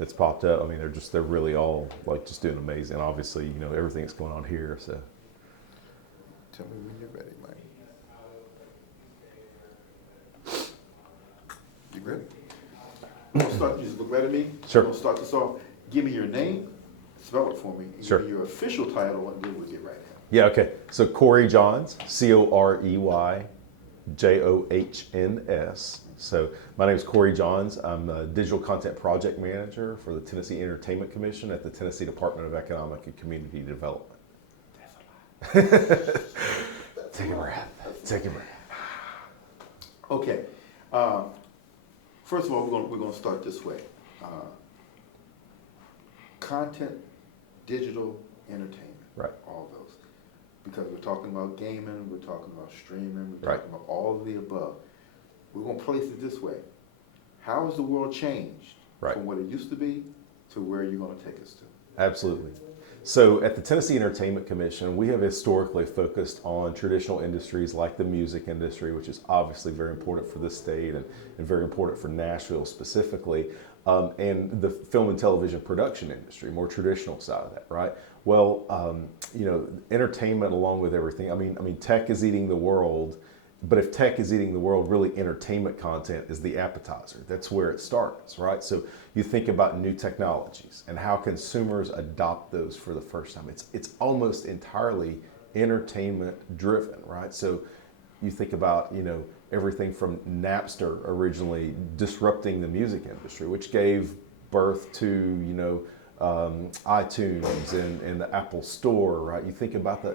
that's popped up. I mean, they're really all like just doing amazing. Obviously, everything that's going on here. So Tell me when you're ready, Mike. You ready? I'm gonna start. You just look right at me. Sure. I'm gonna start this off. Give me your name, spell it for me, and Sure. give me your official title, and then we'll get right now. yeah, okay. So Corey Johns, CoreyJohns. So my name is Corey Johns. I'm a digital content project manager for the Tennessee Entertainment Commission at the Tennessee Department of Economic and Community Development. Take a breath. Take a breath. Okay. First of all, we're gonna start this way. Content, digital, entertainment. Right. All those. Because we're talking about gaming, we're talking about streaming, we're Right. talking about all of the above. We're gonna place it this way. How has the world changed Right. from what it used to be to where you're gonna take us to? Absolutely. So at the Tennessee Entertainment Commission, we have historically focused on traditional industries like the music industry, which is obviously very important for this state and very important for Nashville specifically, and the film and television production industry, more traditional side of that, right? Well, entertainment along with everything. I mean, tech is eating the world. But if tech is eating the world, really entertainment content is the appetizer. That's where it starts, right? So you think about new technologies and how consumers adopt those for the first time. It's almost entirely entertainment driven, right? So you think about, everything from Napster originally disrupting the music industry, which gave birth to, iTunes and the Apple Store, right? You think about the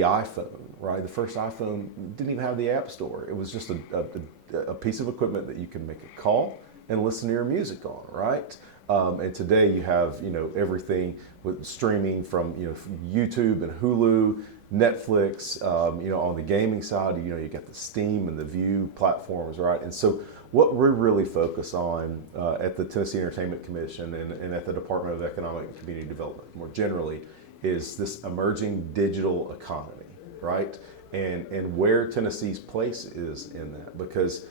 iPhone, right? The first iPhone didn't even have the App Store. It was just a piece of equipment that you can make a call and listen to your music on, right? And today you have, everything with streaming from, YouTube and Hulu, Netflix, on the gaming side, you got the Steam and the View platforms, right? And so what we're really focused on at the Tennessee Entertainment Commission and at the Department of Economic and Community Development more generally is this emerging digital economy, right? And where Tennessee's place is in that, because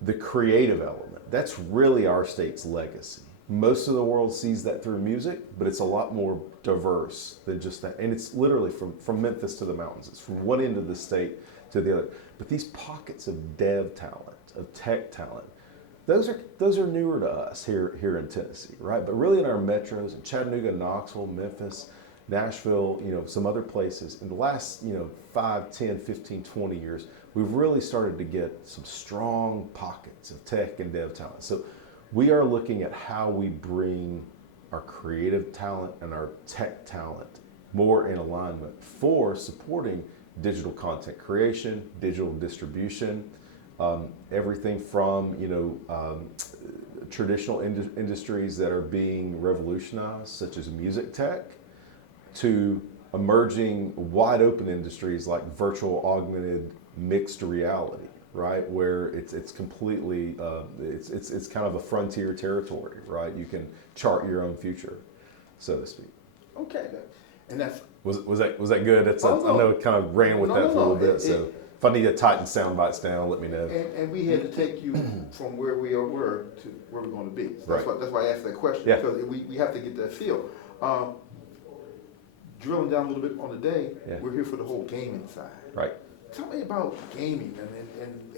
the creative element, that's really our state's legacy. Most of the world sees that through music, but it's a lot more diverse than just that. And it's literally from Memphis to the mountains. It's from one end of the state to the other. But these pockets of dev talent, of tech talent, those are newer to us here in Tennessee, right? But really in our metros, in Chattanooga, Knoxville, Memphis, Nashville, some other places, in the last, 5, 10, 15, 20 years, we've really started to get some strong pockets of tech and dev talent. So we are looking at how we bring our creative talent and our tech talent more in alignment for supporting digital content creation, digital distribution, everything from, traditional industries that are being revolutionized, such as music tech, to emerging wide open industries like virtual augmented mixed reality, right? Where it's completely, it's kind of a frontier territory, right? You can chart your own future, so to speak. Okay, and that's Was that good? I no. know it kind of ran with No, that no, for a little no. bit, so if I need to tighten sound bites down, let me know. And we had to take you from where we were to where we're going to be. So Right. that's why I asked that question, Yeah. because we have to get that feel. Drilling down a little bit on the day, Yeah. we're here for the whole gaming side. Right. Tell me about gaming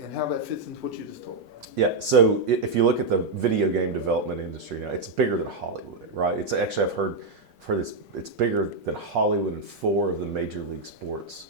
and how that fits into what you just told me. Yeah, so if you look at the video game development industry now, it's bigger than Hollywood, right? It's actually, I've heard this, it's bigger than Hollywood and 4 of the major league sports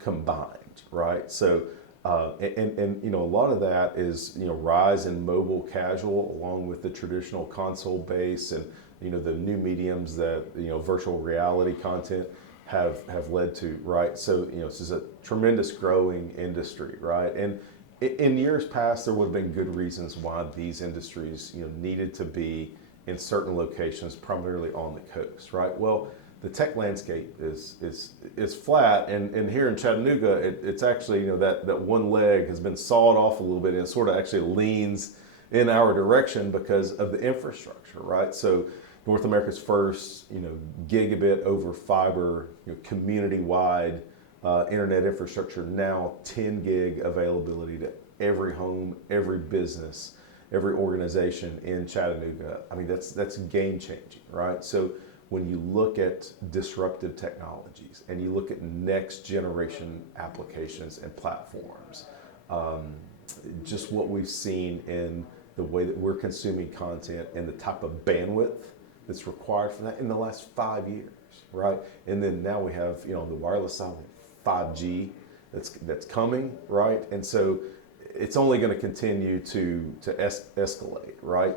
combined, right? So, a lot of that is, rise in mobile casual along with the traditional console base and, the new mediums that, virtual reality content have led to, right? So, this is a tremendous growing industry, right? And in years past, there would have been good reasons why these industries, needed to be in certain locations, primarily on the coast, right? Well, the tech landscape is flat, and here in Chattanooga, it's actually, that one leg has been sawed off a little bit, and it sort of actually leans in our direction because of the infrastructure, right? So North America's first, gigabit over fiber, community-wide internet infrastructure, now 10 gig availability to every home, every business every organization in Chattanooga. I mean, that's game changing, right? So when you look at disruptive technologies and you look at next generation applications and platforms, just what we've seen in the way that we're consuming content and the type of bandwidth that's required for that in the last 5 years, right? And then now we have, on the wireless side, 5G that's coming, right? And so it's only going to continue to escalate, right?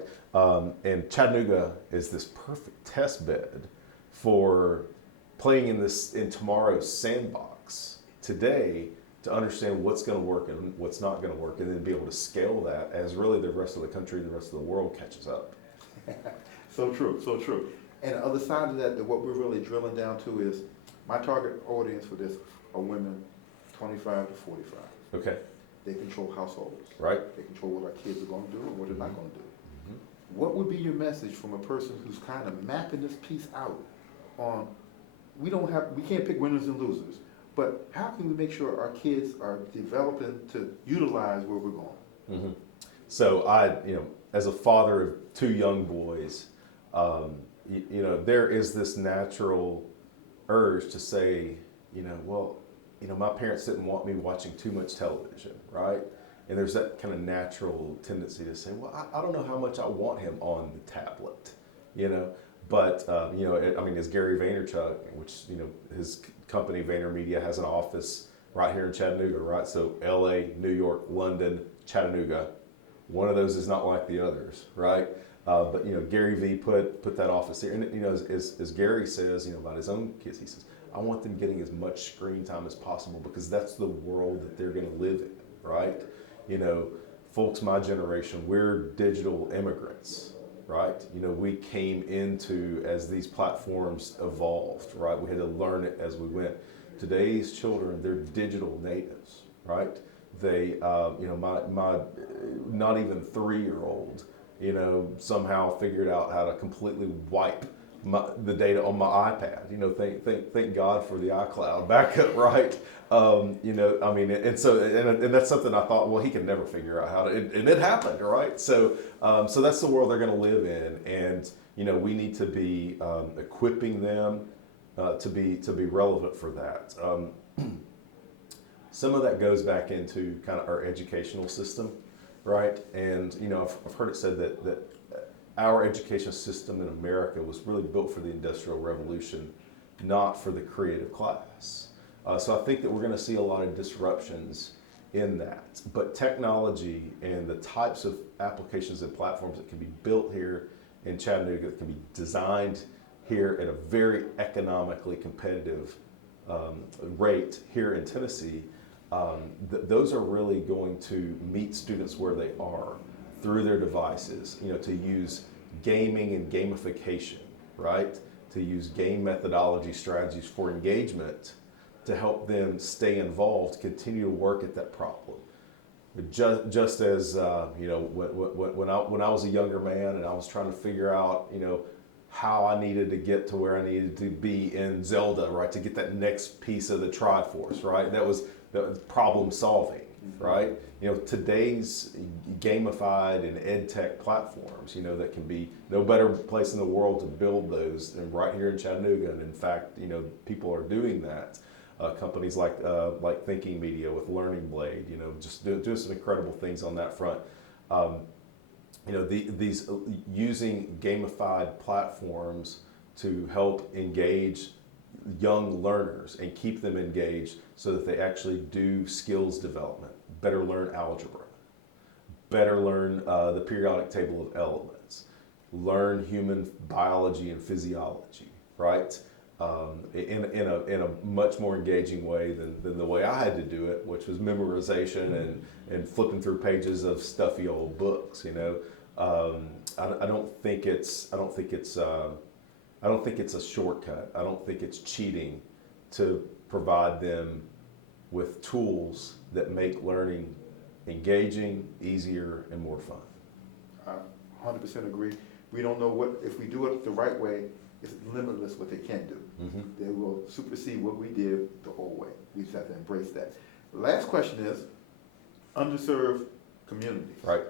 And Chattanooga is this perfect test bed for playing in tomorrow's sandbox today to understand what's going to work and what's not going to work, and then be able to scale that as really the rest of the country and the rest of the world catches up. So true, so true. And the other side of that, what we're really drilling down to is my target audience for this are women 25 to 45. Okay. They control households. Right. They control what our kids are going to do and what they're not going to do. Mm-hmm. What would be your message from a person who's kind of mapping this piece out on, we can't pick winners and losers, but how can we make sure our kids are developing to utilize where we're going? Mm-hmm. So as a father of 2 young boys, there is this natural urge to say, my parents didn't want me watching too much television, right? And there's that kind of natural tendency to say, well, I don't know how much I want him on the tablet, But, as Gary Vaynerchuk, which, his company VaynerMedia has an office right here in Chattanooga, right? So LA, New York, London, Chattanooga. One of those is not like the others, right? But Gary V put that office here, and as Gary says, about his own kids, he says, I want them getting as much screen time as possible because that's the world that they're going to live in, right? Folks my generation, we're digital immigrants, right? We came into as these platforms evolved, right? We had to learn it as we went. Today's children, they're digital natives, right? They, my not even 3-year-old, somehow figured out how to completely wipe the data on my iPad. Thank God for the iCloud backup, right? And that's something I thought, well, he can never figure out how to, and it happened, right? So that's the world they're going to live in, and we need to be equipping them to be relevant for that. Some of that goes back into kind of our educational system, right? And I've heard it said that our education system in America was really built for the Industrial Revolution, not for the creative class. So I think that we're going to see a lot of disruptions in that. But technology and the types of applications and platforms that can be built here in Chattanooga, that can be designed here at a very economically competitive rate here in Tennessee, those are really going to meet students where they are through their devices, to use gaming and gamification, right? To use game methodology strategies for engagement to help them stay involved, continue to work at that problem. Just as, when I was a younger man and I was trying to figure out, how I needed to get to where I needed to be in Zelda, right? To get that next piece of the Triforce, right? That was problem solving, right? Today's gamified and ed tech platforms, that can be no better place in the world to build those than right here in Chattanooga. And in fact, people are doing that. Companies like Thinking Media with Learning Blade, just doing some incredible things on that front. These using gamified platforms to help engage young learners and keep them engaged so that they actually do skills development, better learn algebra, better learn the periodic table of elements, learn human biology and physiology, right? In a much more engaging way than the way I had to do it, which was memorization and flipping through pages of stuffy old books. I don't think it's a shortcut. I don't think it's cheating to provide them with tools that make learning engaging, easier, and more fun. I 100% agree. We don't know if we do it the right way, it's limitless what they can do. Mm-hmm. They will supersede what we did the whole way. We just have to embrace that. The last question is, underserved communities. Right.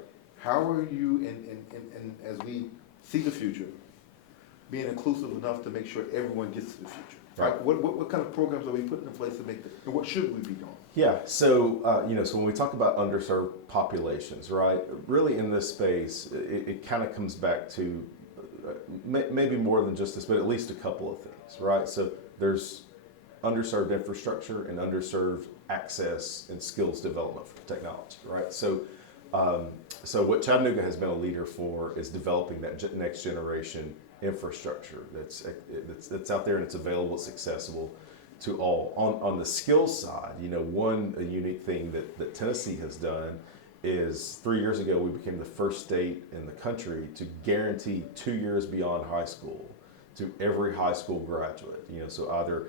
how are you, and as we see the future, being inclusive enough to make sure everyone gets to the future? Right. What kind of programs are we putting in place to make that, and what should we be doing? Yeah, so so when we talk about underserved populations, right? Really, in this space, it kind of comes back to maybe more than just this, but at least a couple of things, right? So there's underserved infrastructure and underserved access and skills development for technology, right? So what Chattanooga has been a leader for is developing that next generation infrastructure that's out there and it's available, it's accessible to all. On the skills side, one a unique thing that Tennessee has done is 3 years ago we became the first state in the country to guarantee 2 years beyond high school to every high school graduate. So either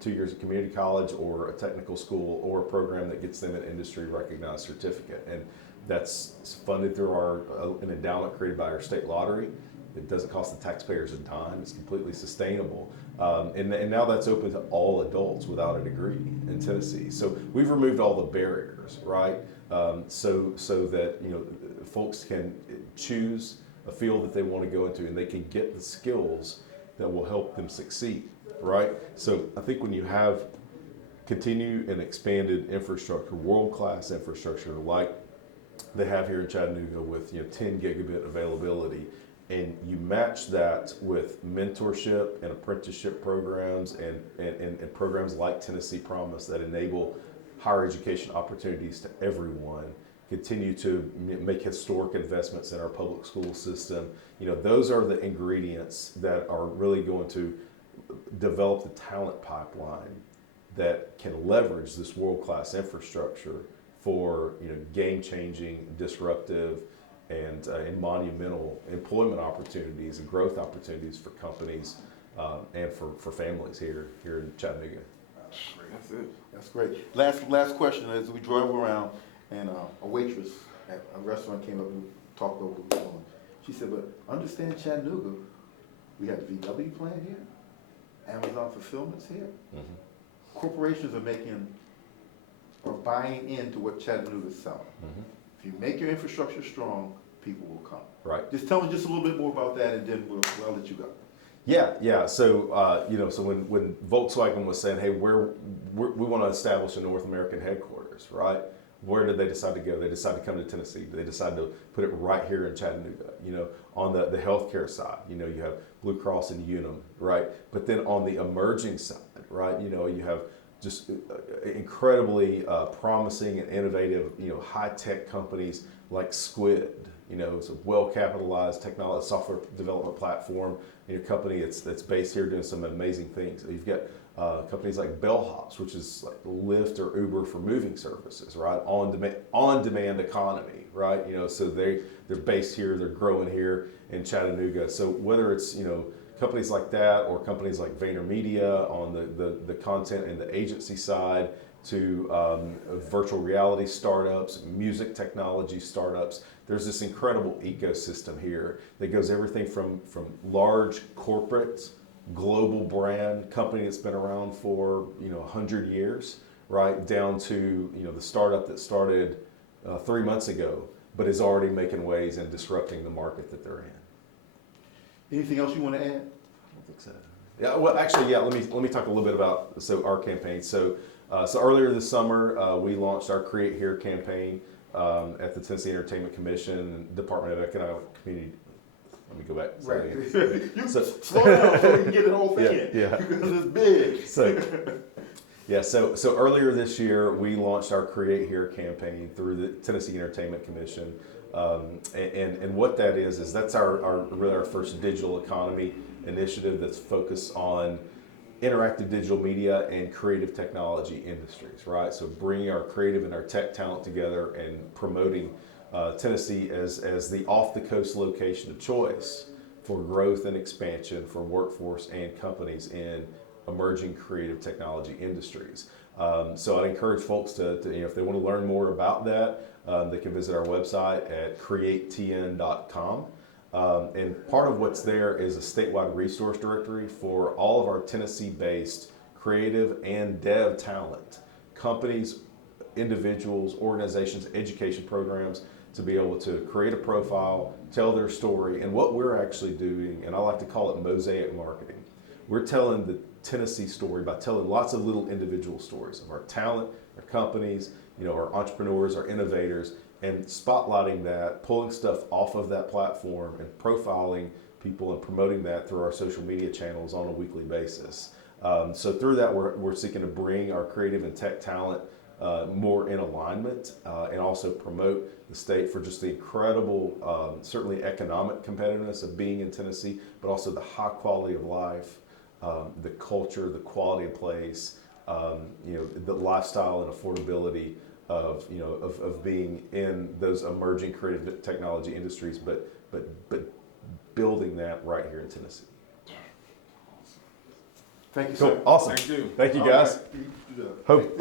2 years at community college or a technical school or a program that gets them an industry recognized certificate, and that's funded through an endowment created by our state lottery. It doesn't cost the taxpayers a dime. It's completely sustainable. And now that's open to all adults without a degree in Tennessee. So we've removed all the barriers, right? So that folks can choose a field that they want to go into and they can get the skills that will help them succeed, right? So I think when you have continued and expanded infrastructure, world-class infrastructure like they have here in Chattanooga with 10 gigabit availability, and you match that with mentorship and apprenticeship programs and programs like Tennessee Promise that enable higher education opportunities to everyone, continue to make historic investments in our public school system. Those are the ingredients that are really going to develop the talent pipeline that can leverage this world-class infrastructure for game-changing, disruptive, and monumental employment opportunities and growth opportunities for companies and for families here in Chattanooga. That's it. That's great. Last question as we drove around, and a waitress at a restaurant came up and talked over the phone. She said, "But understand Chattanooga, we have the VW plant here, Amazon fulfillment's here. Mm-hmm. Corporations are buying into what Chattanooga's selling. Mm-hmm. If you make your infrastructure strong, people will come." Right. Just tell me just a little bit more about that, and then I'll let you go. Yeah. So so when Volkswagen was saying, "Hey, we want to establish a North American headquarters," right? Where did they decide to go? They decided to come to Tennessee. They decided to put it right here in Chattanooga. On the healthcare side, you have Blue Cross and Unum, right? But then on the emerging side, right? You have just incredibly promising and innovative, high-tech companies like Squid. It's a well-capitalized technology software development platform. Company that's based here doing some amazing things. You've got companies like Bellhops, which is like Lyft or Uber for moving services, right? On-demand economy, right? So they're based here, they're growing here in Chattanooga. So whether it's companies like that or companies like VaynerMedia on the content and the agency side, to virtual reality startups, music technology startups. There's this incredible ecosystem here that goes everything from large corporate, global brand company that's been around for 100 years, right, down to the startup that started 3 months ago, but is already making waves and disrupting the market that they're in. Anything else you want to add? I don't think so. Yeah, well, actually, yeah. Let me talk a little bit about our campaign. So earlier this summer, we launched our Create Here campaign at the Tennessee Entertainment Commission, Department of Economic Community. Let me go back. Right. You slow down so we can get the whole thing in. Yeah. Because it's big. So earlier this year, we launched our Create Here campaign through the Tennessee Entertainment Commission. And what that is that's our first digital economy initiative that's focused on interactive digital media and creative technology industries, right? So bringing our creative and our tech talent together and promoting Tennessee as the off-the-coast location of choice for growth and expansion for workforce and companies in emerging creative technology industries. So I'd encourage folks to if they want to learn more about that, they can visit our website at createtn.com. And part of what's there is a statewide resource directory for all of our Tennessee-based creative and dev talent, companies, individuals, organizations, education programs to be able to create a profile, tell their story, and what we're actually doing, and I like to call it mosaic marketing. We're telling the Tennessee story by telling lots of little individual stories of our talent, our companies, our entrepreneurs, our innovators, and spotlighting that, pulling stuff off of that platform and profiling people and promoting that through our social media channels on a weekly basis. So through that, we're seeking to bring our creative and tech talent more in alignment and also promote the state for just the incredible, certainly economic competitiveness of being in Tennessee, but also the high quality of life, the culture, the quality of place, the lifestyle and affordability of being in those emerging creative technology industries, but building that right here in Tennessee. Thank you, Cool, sir. awesome. Thank you. Thank you, All guys. right. You do that. Hope